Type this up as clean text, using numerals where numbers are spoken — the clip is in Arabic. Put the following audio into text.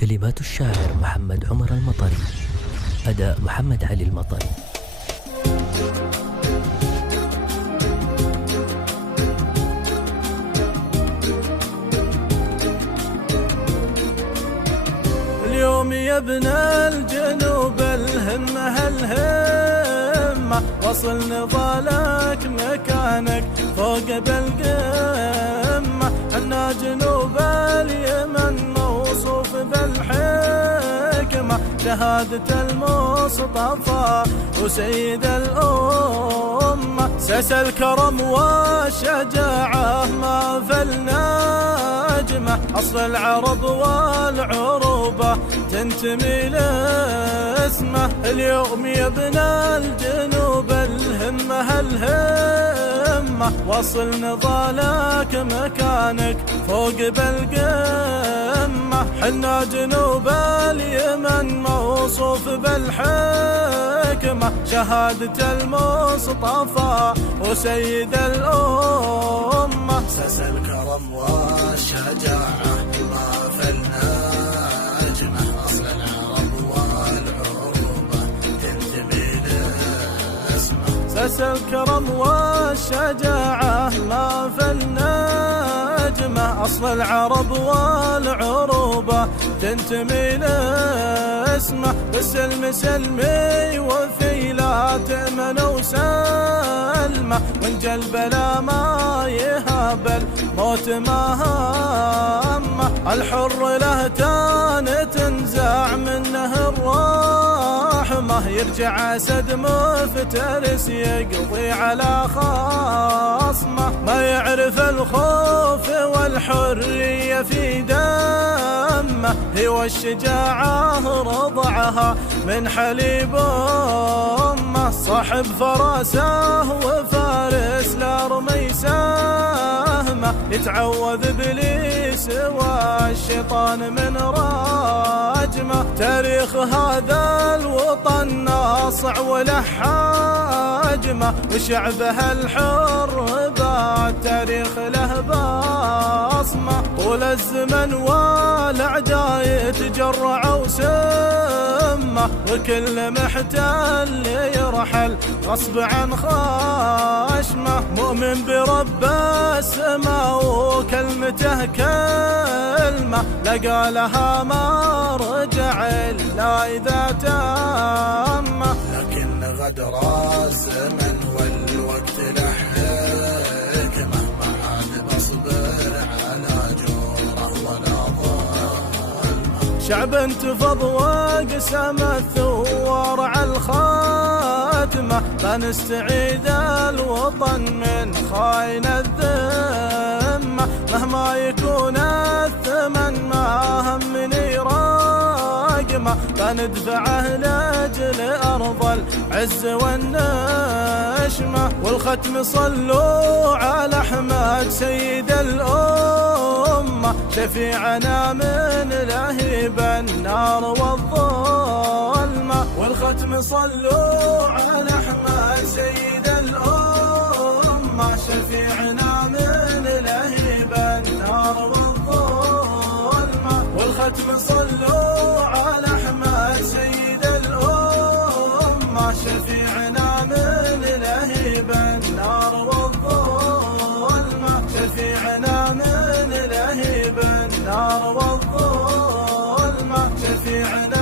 كلمات الشاعر محمد عمر المطري، أداء محمد علي المطري. اليوم يا ابن الجنوب الهمة الهمة، وصل نضالك مكانك فوق بالقمة. عنا جنوب اليمن موصوف بالحكمة، شهادة المصطفى وسيد الأمة. سس الكرم والشجاعة ما في النجمة، أصل العرب والعروبة تنتمي لاسمه. اليوم يا ابن الجنوب الهمة الهمة، وصل نضالك مكانك فوق بالقمة. حنا جنوب اليمن موصوف بالحكمة، شهادة المصطفى وسيد الأمة. سس الكرم والشجاعة ما في النجمة، أصل العرب والعروبة تنتمي لاسمه. سس الكرم والشجاعة ما في النجمة، أصل العرب والعروبة تنتمي لاسمه. بالسلم سلمي وفي لا تأمن وسلمه، وإن البلا ما يهاب الموت ما همه. الحر له تان تنزع منه الرحمة، يرجع أسد مفترس يقضي على خصمه. ما يعرف الخوف والحرية في دمه، هي والشجاعة رضعها من حليب أمه. صاحب فراسه وفارس لا رمي سهمه، يتعوذ إبليس والشيطان من راجمه. تاريخ هذا الوطن ناصع وله حاجمه، وشعبه الحر بالتاريخ له بصمه. طول الزمن والأعداء يتجرعوا سمه، وكل محتل يرحل غصب عن خشمه. مؤمن برب السماء وكلمته كلمة، لقى لها ما رجع إلا إذا تامه. لكن غدر الزمن والوقت له حكمة، ما عاد بصبر على جوره ولا ظلمه. شعب انتفض وقسم الثوار على الخاتمة، فنستعيد الوطن من خاين الذمة. مهما يكون الثمن ما همني راقمة، فندفعه لأجل أرض العز والنشمة. والختم صلوا على أحمد سيد الأمة، شفيعنا من لهيب النار والظلمة. والختم صلوا على أحمد سيد الأمة، شفيعنا من لهيب النار والظلمة. والختم صلوا على أحمد سيد الأمة، شفيعنا من لهيب النار والظلمة. شفيعنا من لهيب النار والظلمة. شفيعنا